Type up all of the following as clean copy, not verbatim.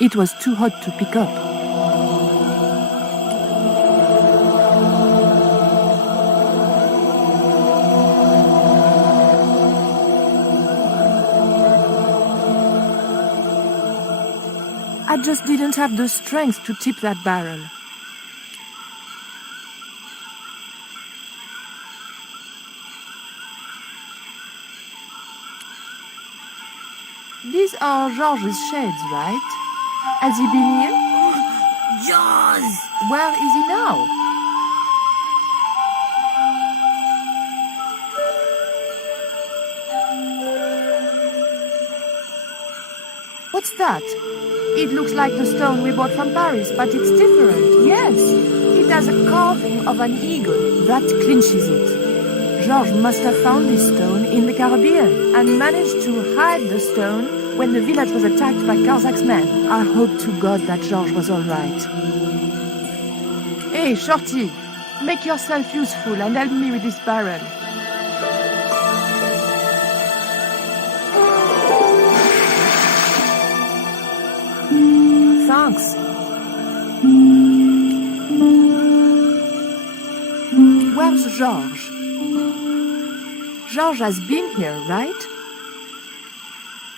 It was too hot to pick up. I just didn't have the strength to tip that barrel. These are Georges' shades, right? Has he been here? Oh, Jaws! Where is he now? What's that? It looks like the stone we bought from Paris, but it's different. Yes, it has a carving of an eagle. That clinches it. Georges must have found this stone in the Caribbean and managed to hide the stone when the village was attacked by Carsac's men. I hope to God that Georges was all right. Hey, Shorty, make yourself useful and help me with this barrel. Thanks. Where's Georges? Georges has been here, right?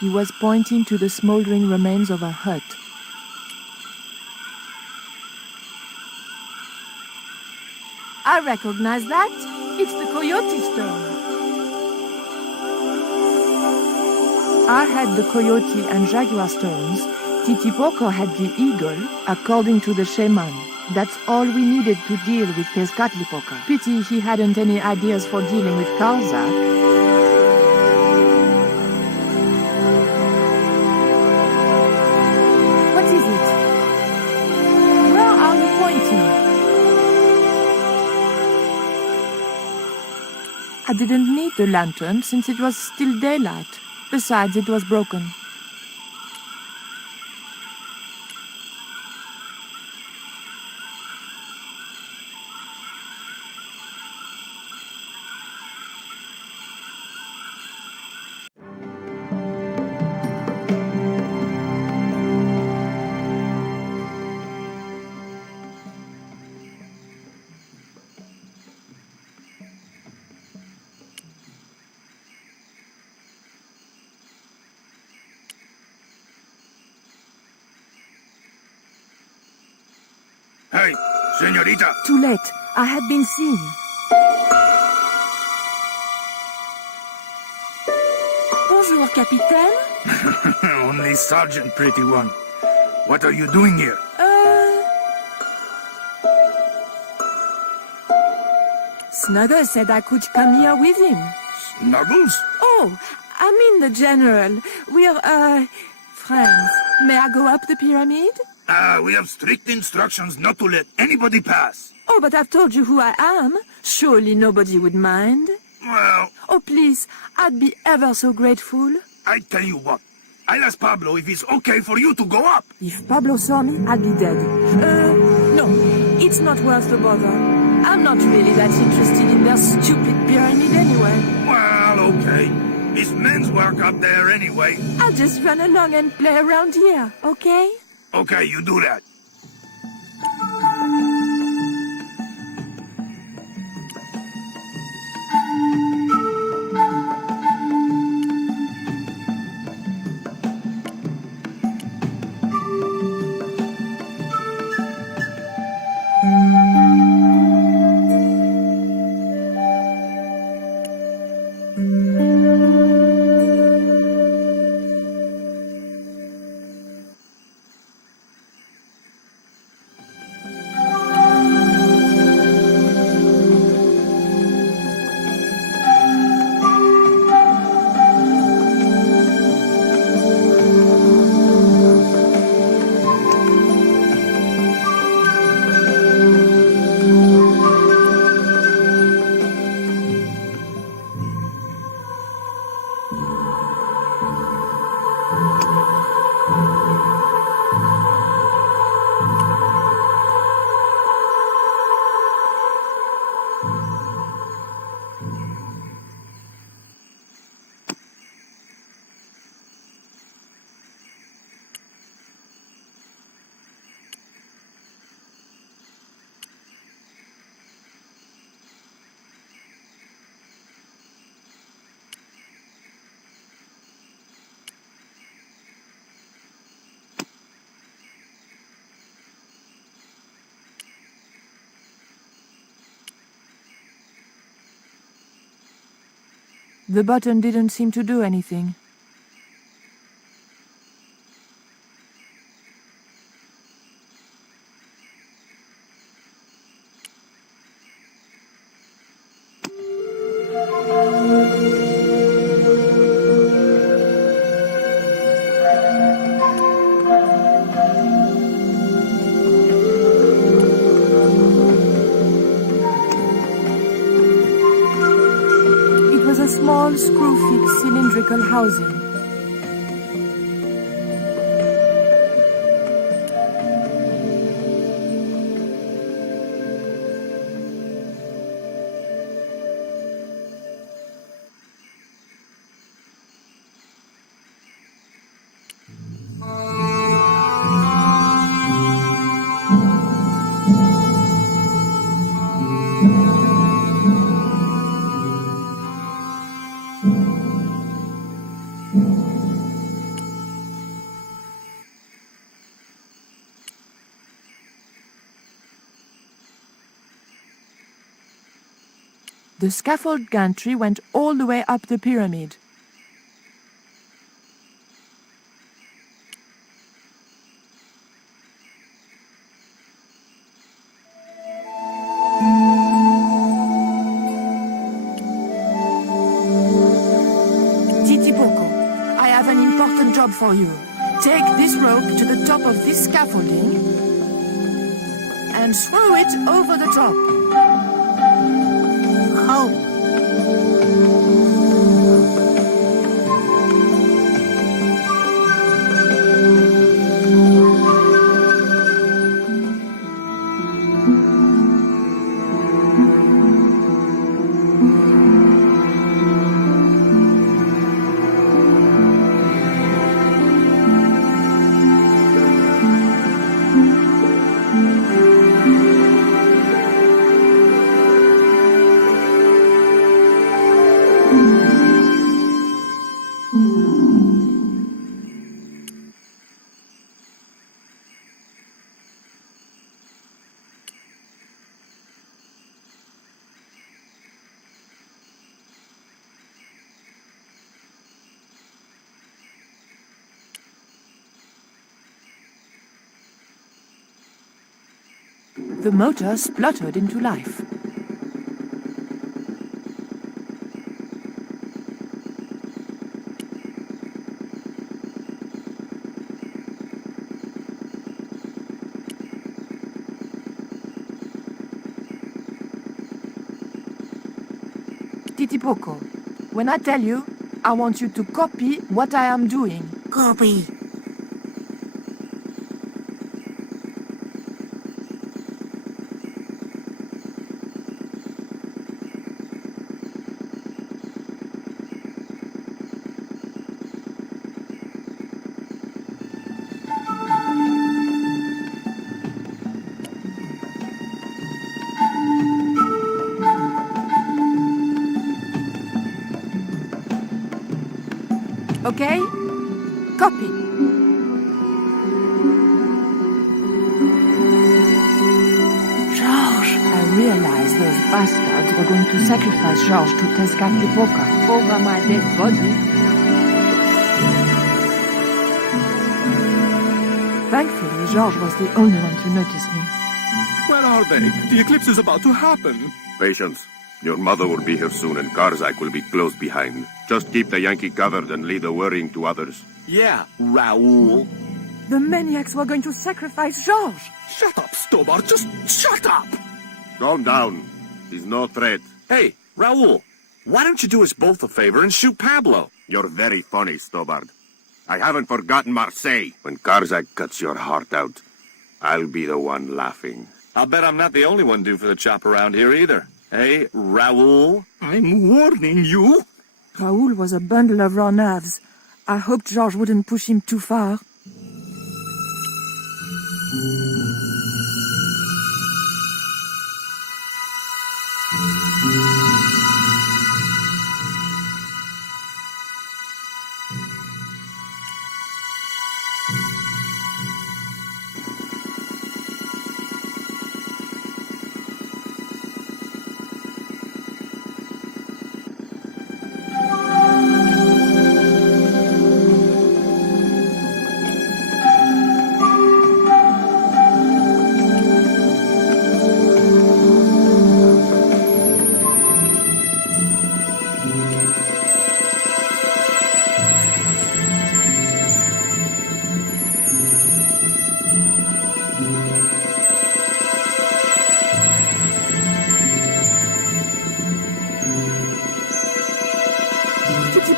He was pointing to the smoldering remains of a hut. I recognize that. It's the coyote stone. I had the coyote and jaguar stones. Titipoco had the eagle, according to the shaman. That's all we needed to deal with Tezcatlipoca. Pity he hadn't any ideas for dealing with Carsac. What is it? Where are you pointing? I didn't need the lantern since it was still daylight. Besides, it was broken. Hey, señorita! Too late. I had been seen. Bonjour, Capitaine. Only Sergeant, pretty one. What are you doing here? Snuggles said I could come here with him. Snuggles? Oh, I mean the General. We're, friends. May I go up the pyramid? We have strict instructions not to let anybody pass. Oh, but I've told you who I am. Surely nobody would mind. Well, Oh, please, I'd be ever so grateful. I tell you what. I'll ask Pablo if it's okay for you to go up. If Pablo saw me, I'd be dead. No, it's not worth the bother. I'm not really that interested in their stupid pyramid anyway. Well, okay. It's men's work up there anyway. I'll just run along and play around here, okay? Okay, you do that. The button didn't seem to do anything. It was a small, screw-fit cylindrical housing. The scaffold gantry went all the way up the pyramid. Titipoco, I have an important job for you. Take this rope to the top of this scaffolding and throw it over the top. How? The motor spluttered into life. Titipoco, when I tell you, I want you to copy what I am doing. Copy. Okay? Copy. George, I realize those bastards were going to sacrifice George to Tezcatlipoca over my dead body. Thankfully, George was the only one to notice me. Where are they? The eclipse is about to happen. Patience. Your mother will be here soon and Karzak will be close behind. Just keep the Yankee covered and leave the worrying to others. Yeah, Raoul. The maniacs were going to sacrifice George. Shut up, Stobart. Just shut up. Calm down. He's no threat. Hey, Raoul, why don't you do us both a favor and shoot Pablo? You're very funny, Stobart. I haven't forgotten Marseille. When Karzak cuts your heart out, I'll be the one laughing. I'll bet I'm not the only one due for the chop around here either. Hey, Raoul? I'm warning you. Raoul was a bundle of raw nerves. I hoped George wouldn't push him too far.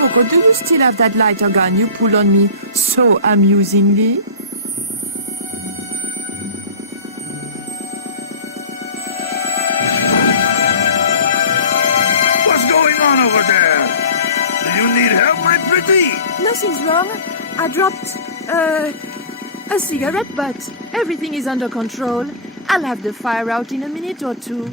Titipoco, do you still have that lighter gun you pulled on me so amusingly? What's going on over there? Do you need help, my pretty? Nothing's wrong. I dropped, a cigarette butt. Everything is under control. I'll have the fire out in a minute or two.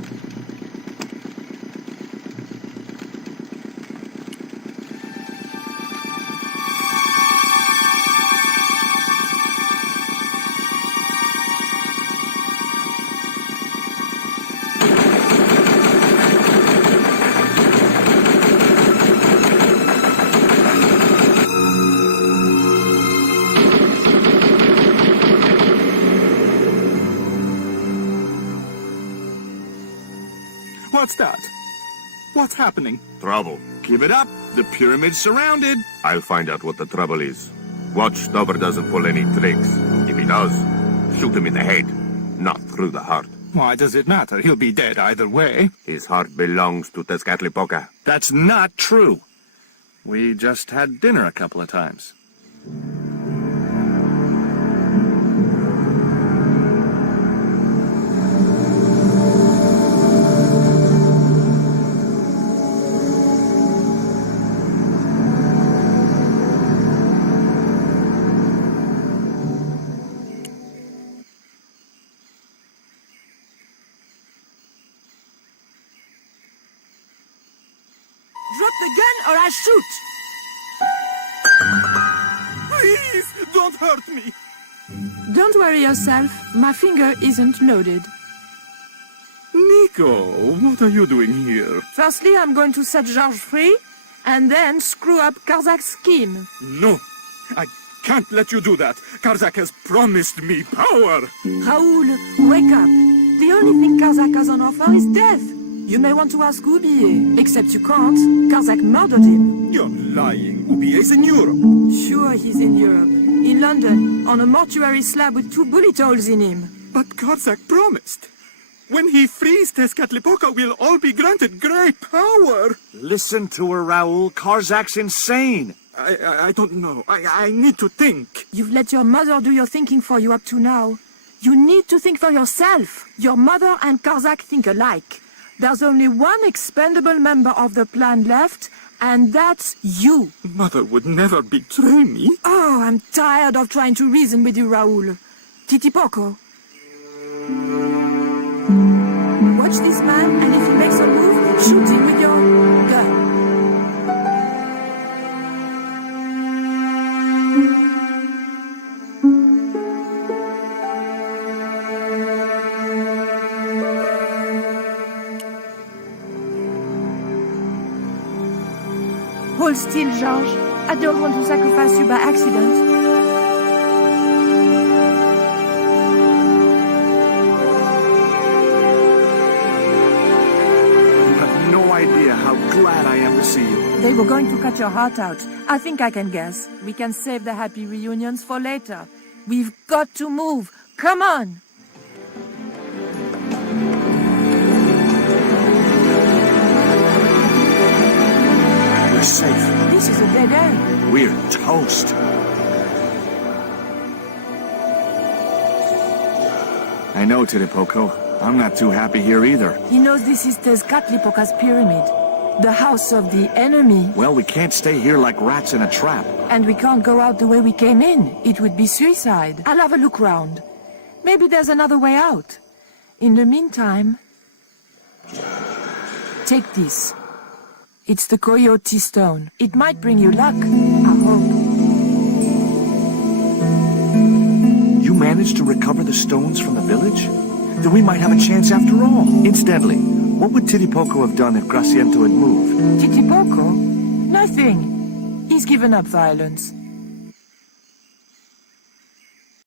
What's that? What's happening? Trouble. Give it up. The pyramid's surrounded. I'll find out what the trouble is. Watch Stover doesn't pull any tricks. If he does, shoot him in the head, not through the heart. Why does it matter? He'll be dead either way. His heart belongs to Tezcatlipoca. That's not true. We just had dinner a couple of times. Drop the gun or I shoot! Please, don't hurt me. Don't worry yourself. My finger isn't loaded. Nico, what are you doing here? Firstly, I'm going to set Georges free, and then screw up Karzak's scheme. No, I can't let you do that. Karzak has promised me power. Raoul, wake up. The only thing Karzak has on offer is death. You may want to ask Oublié, except you can't. Karzak murdered him. You're lying. Oublié's in Europe. Sure, he's in Europe. In London, on a mortuary slab with 2 bullet holes in him. But Karzak promised. When he frees Tezcatlipoca, we'll all be granted great power. Listen to her, Raoul. Karzak's insane. I don't know. I need to think. You've let your mother do your thinking for you up to now. You need to think for yourself. Your mother and Karzak think alike. There's only one expendable member of the plan left, and that's you. Mother would never betray me. Oh, I'm tired of trying to reason with you, Raoul. Titipoco. Watch this man, and if he makes a move, shoot him with your gun. Hold still, Georges. I don't want to sacrifice you by accident. You have no idea how glad I am to see you. They were going to cut your heart out. I think I can guess. We can save the happy reunions for later. We've got to move. Come on! We're safe. This is a dead end. We're toast. I know, Titipoco. I'm not too happy here either. He knows this is Tezcatlipoca's pyramid. The house of the enemy. Well, we can't stay here like rats in a trap. And we can't go out the way we came in. It would be suicide. I'll have a look round. Maybe there's another way out. In the meantime, take this. It's the Coyote Stone. It might bring you luck, I hope. You managed to recover the stones from the village? Then we might have a chance after all. Incidentally, what would Titipoco have done if Graciento had moved? Titipoco? Nothing. He's given up violence.